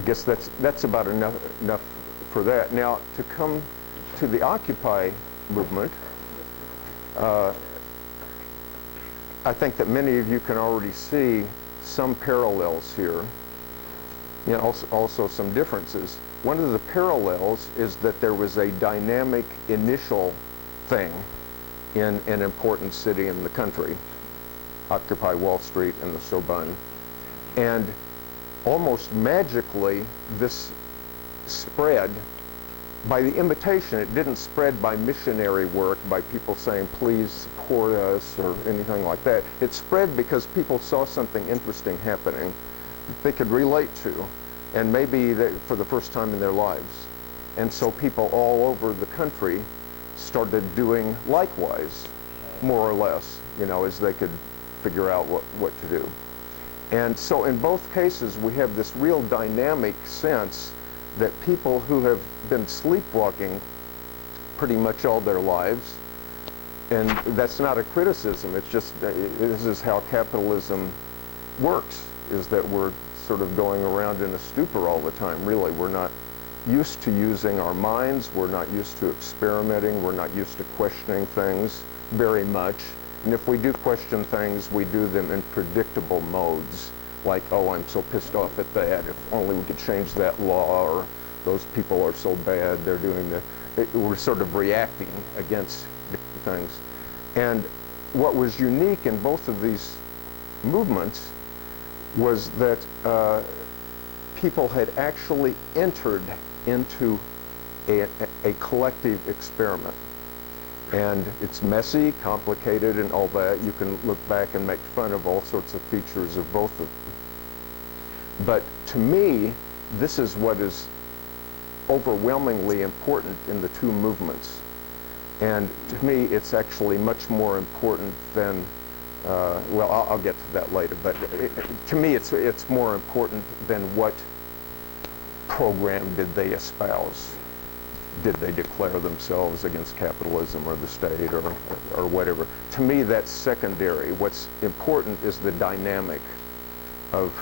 I guess that's about enough for that. Now, to come to the Occupy movement, I think that many of you can already see some parallels here, you know, also some differences. One of the parallels is that there was a dynamic initial thing in an important city in the country, Occupy Wall Street and the Sorbonne. And almost magically, this spread by the invitation. It didn't spread by missionary work, by people saying, please support us or anything like that. It spread because people saw something interesting happening that they could relate to, and maybe for the first time in their lives. And so people all over the country started doing likewise, more or less, you know, as they could figure out what to do. And so in both cases, we have this real dynamic sense that people who have been sleepwalking pretty much all their lives, and that's not a criticism, it's just, this is how capitalism works, is that we're sort of going around in a stupor all the time, really. We're not used to using our minds, we're not used to experimenting, we're not used to questioning things very much. And if we do question things, we do them in predictable modes, like, oh, I'm so pissed off at that, if only we could change that law, or those people are so bad, they're doing we're sort of reacting against different things. And what was unique in both of these movements was that people had actually entered into a collective experiment. And it's messy, complicated, and all that. You can look back and make fun of all sorts of features of both of them. But to me, this is what is overwhelmingly important in the two movements. And to me, it's actually much more important than, well, I'll get to that later, but to me, it's more important than what program did they espouse. Did they declare themselves against capitalism or the state or whatever? To me, that's secondary. What's important is the dynamic of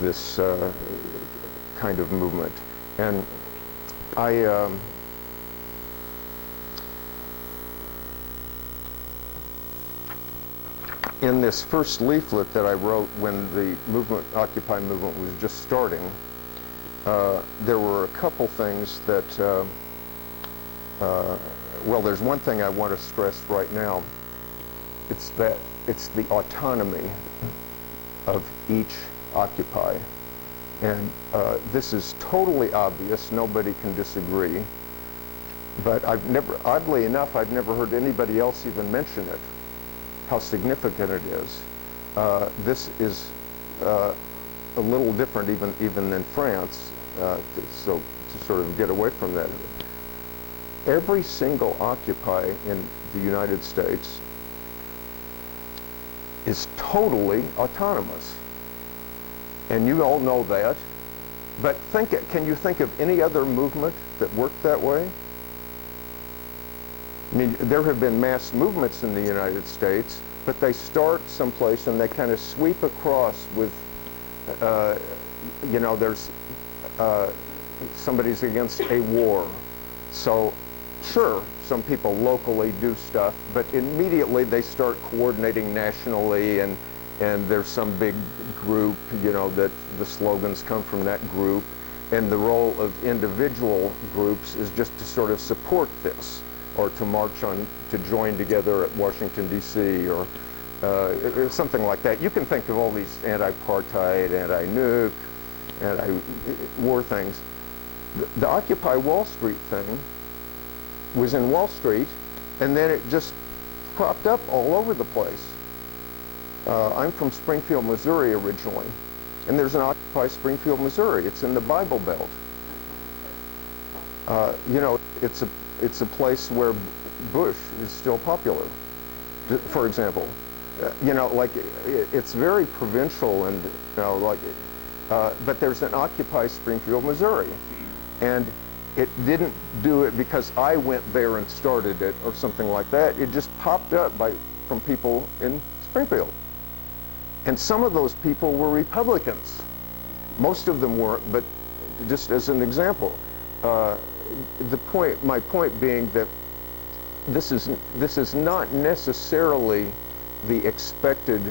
this kind of movement. And in this first leaflet that I wrote when the Occupy movement was just starting, there were a couple things that, well, there's one thing I want to stress right now. It's the autonomy of each Occupy. And this is totally obvious, nobody can disagree. But oddly enough, I've never heard anybody else even mention it, how significant it is. This is a little different even in France, so to sort of get away from that. Every single Occupy in the United States is totally autonomous. And you all know that. But can you think of any other movement that worked that way? I mean, there have been mass movements in the United States, but they start someplace and they kind of sweep across with, you know, there's somebody's against a war. So, sure, some people locally do stuff, but immediately they start coordinating nationally, and there's some big group, you know, that the slogans come from that group, and the role of individual groups is just to sort of support this, or to march on, to join together at Washington, D.C., or something like that. You can think of all these anti-apartheid, anti-nuke, anti-war things. The Occupy Wall Street thing was in Wall Street, and then it just cropped up all over the place. I'm from Springfield, Missouri originally, and there's an Occupy Springfield, Missouri. It's in the Bible Belt. You know, it's a place where Bush is still popular, for example. You know, like, it's very provincial, and, you know, like, but there's an Occupy Springfield, Missouri. And it didn't do it because I went there and started it or something like that. It just popped up from people in Springfield. And some of those people were Republicans. Most of them weren't, but just as an example. My point being that this is not necessarily the expected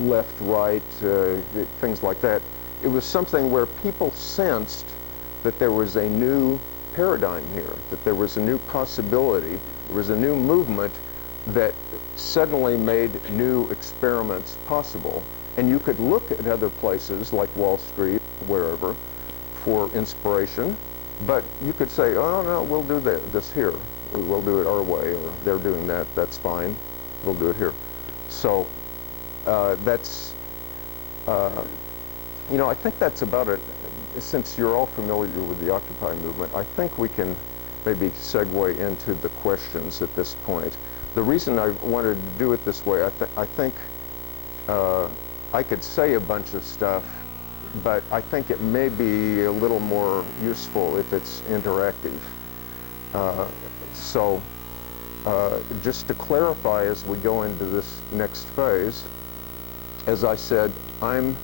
left, right, things like that. It was something where people sensed that there was a new paradigm here, that there was a new possibility, there was a new movement that suddenly made new experiments possible. And you could look at other places like Wall Street, wherever, for inspiration, but you could say, oh no, we'll do this here. We'll do it our way, or they're doing that, that's fine, we'll do it here. So that's, you know, I think that's about it. Since you're all familiar with the Occupy movement, I think we can maybe segue into the questions at this point. The reason I wanted to do it this way, I think I could say a bunch of stuff, but I think it may be a little more useful if it's interactive. So just to clarify as we go into this next phase, as I said, I'm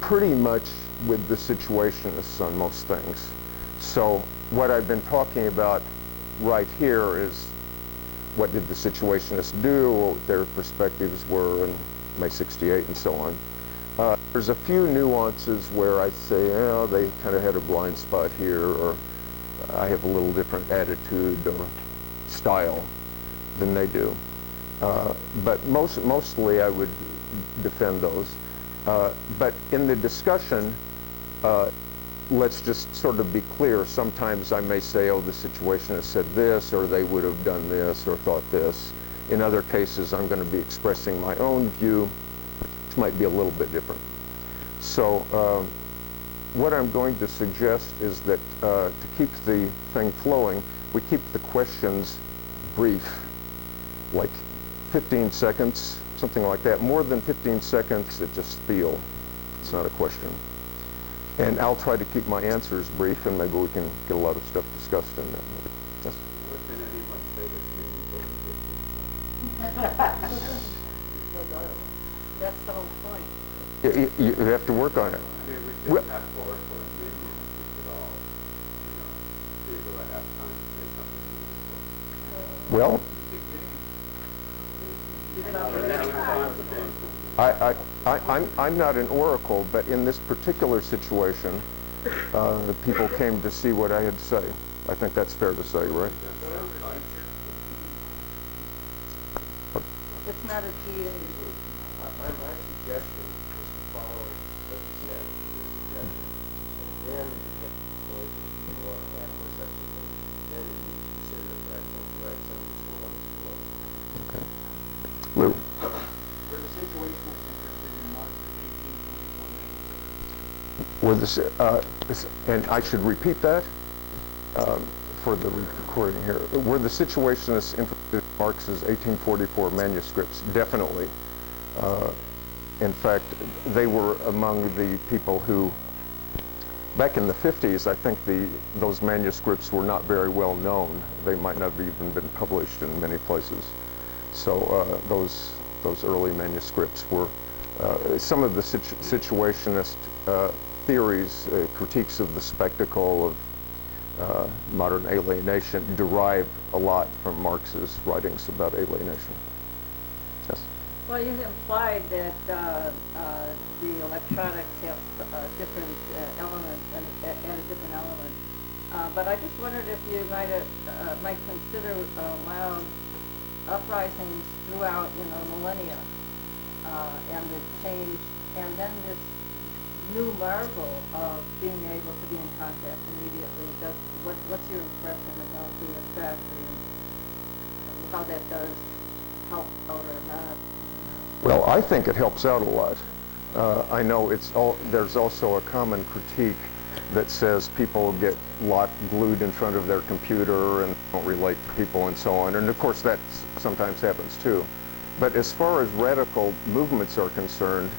pretty much with the Situationists on most things. So what I've been talking about right here is what did the Situationists do, what their perspectives were in May '68 and so on. There's a few nuances where I say, oh, they kind of had a blind spot here, or I have a little different attitude or style than they do. But mostly I would defend those. But in the discussion, let's just sort of be clear. Sometimes I may say, oh, the Situationists said this, or they would have done this, or thought this. In other cases, I'm going to be expressing my own view, which might be a little bit different. So what I'm going to suggest is that to keep the thing flowing, we keep the questions brief, like 15 seconds, something like that. More than 15 seconds, it's a spiel. It's not a question. And I'll try to keep my answers brief, and maybe we can get a lot of stuff discussed in that. Yes? What can anyone say that's meaningful? That's the whole point. You have to work on it. I mean, we should have forward for opinions at all. You know, people that have time to say something meaningful. Well, I'm not an oracle, but in this particular situation, people came to see what I had to say. I think that's fair to say, right? It's not a GA. My suggestion is to follow what you said, your suggestion. And then if you get to the point that you want to have more subsequent, then you consider that right, some of this will Okay. Lou? Were the Situationists interested in Marx's 1844 manuscript? Were and I should repeat that for the recording here. Were the Situationists interested in Marx's 1844 manuscripts? Definitely. In fact, they were among the people who, back in the 50s, I think those manuscripts were not very well known. They might not have even been published in many places. So those early manuscripts were some of the Situationist theories, critiques of the spectacle of modern alienation derive a lot from Marx's writings about alienation. Yes? Well, you've implied that the electronics have different elements and a different element. But I just wondered if you might consider allow uprisings throughout, millennia, and the change, and then this new marvel of being able to be in contact immediately. What's your impression about the effect and how that does help out or not? Well, I think it helps out a lot. I know there's also a common critique that says people get glued in front of their computer and don't relate to people and so on. And of course that sometimes happens too. But as far as radical movements are concerned,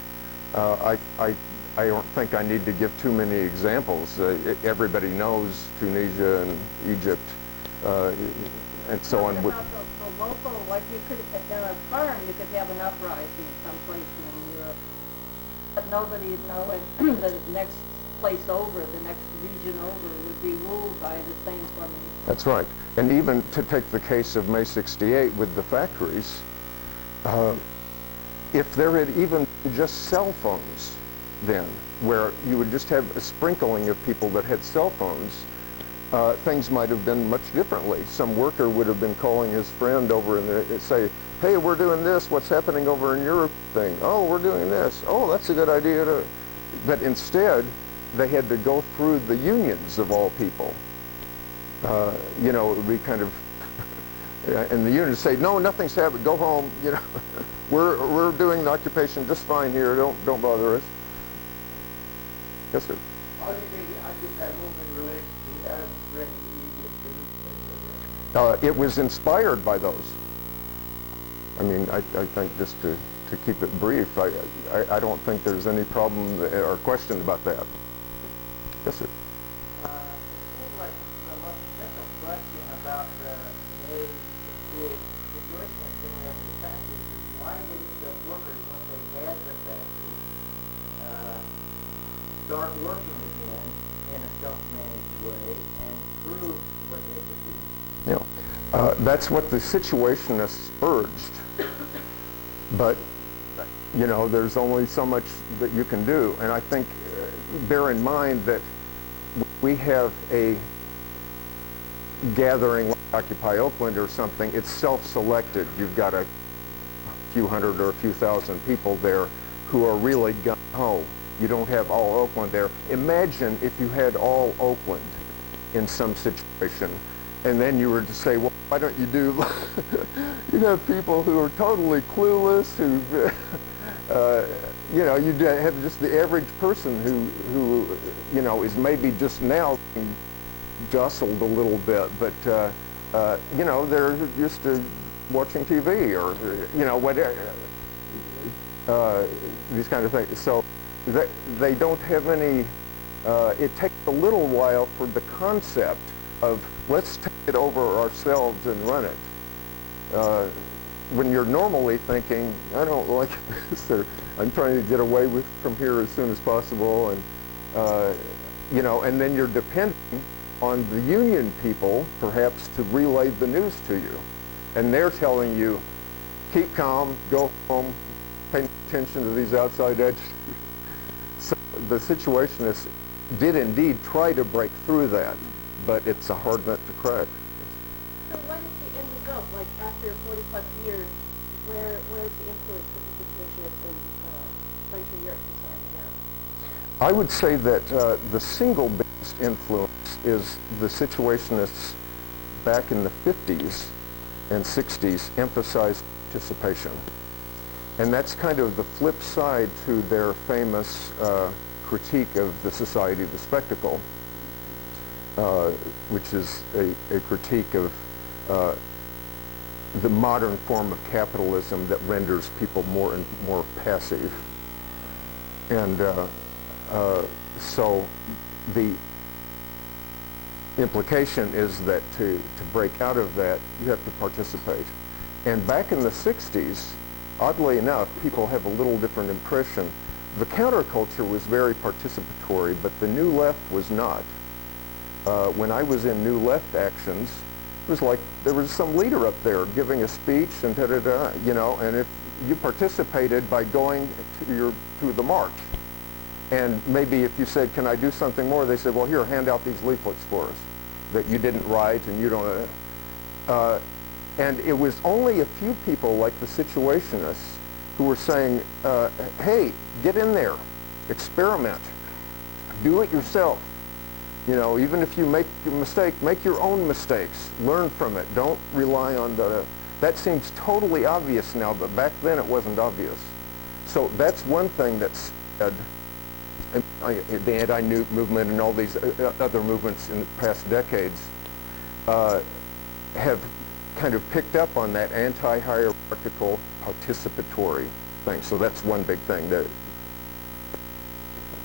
I don't think I need to give too many examples. Everybody knows Tunisia and Egypt and so on. About the local, like you could, at a farm, you could have an uprising someplace in Europe, but nobody knowing the next place over, the next region over, would be ruled by the same formation. That's right. And even to take the case of May 68 with the factories, if there had even just cell phones then, where you would just have a sprinkling of people that had cell phones, things might have been much differently. Some worker would have been calling his friend over and say, hey, we're doing this, what's happening over in your thing? Oh, we're doing this. Oh, that's a good idea to... But instead, they had to go through the unions of all people. You know, it would be kind of... and the unions say, no, nothing's happened, go home, you know. We're doing the occupation just fine here, don't bother us. Yes, sir. How do you think the Occupy movement relates to the Arab Spring It was inspired by those. I mean, I think just to keep it brief, I don't think there's any problem or question about that. Yes, sir. It seems like the most essential question about the May 68 situation that's in the factories is why didn't the workers, once they had the factories, start working again in a self-managed way and prove what they could do? Yeah. That's what the Situationists urged. But, you know, there's only so much that you can do. And I think, bear in mind that we have a gathering like Occupy Oakland or something. It's self-selected. You've got a few hundred or a few thousand people there who are really gung-ho. You don't have all Oakland there. Imagine if you had all Oakland in some situation, and then you were to say, well, why don't you do, you have people who are totally clueless, who, you know, you have just the average person who, you know, is maybe just now being jostled a little bit, but, you know, they're used to watching TV or, you know, whatever, these kind of things. So they don't have any, it takes a little while for the concept of let's take it over ourselves and run it. When you're normally thinking, I don't like this, or I'm trying to get away from here as soon as possible, and you know, and then you're depending on the union people, perhaps, to relay the news to you, and they're telling you, keep calm, go home, pay attention to these outside edges. So the Situationists did indeed try to break through that, but it's a hard nut to crack. So when is the end result? Like after 40+ years, where's the influence of the Situationists in Central Europe society now? I would say that the single biggest influence is the Situationists back in the 50s and 60s emphasized participation. And that's kind of the flip side to their famous critique of the Society of the Spectacle, which is a critique of the modern form of capitalism that renders people more and more passive. And so the implication is that to break out of that, you have to participate. And back in the 60s, oddly enough, people have a little different impression. The counterculture was very participatory, but the New Left was not. When I was in New Left actions, it was like there was some leader up there giving a speech and da-da-da, you know, and if you participated by going to the march, and maybe if you said, can I do something more, they said, well, here, hand out these leaflets for us that you didn't write and you don't, and it was only a few people like the Situationists who were saying, hey, get in there, experiment, do it yourself. You know, even if you make a mistake, make your own mistakes, learn from it, don't rely on that seems totally obvious now, but back then it wasn't obvious. So that's one thing that's said, the anti-Newt movement and all these other movements in the past decades have kind of picked up on that anti-hierarchical participatory thing. So that's one big thing.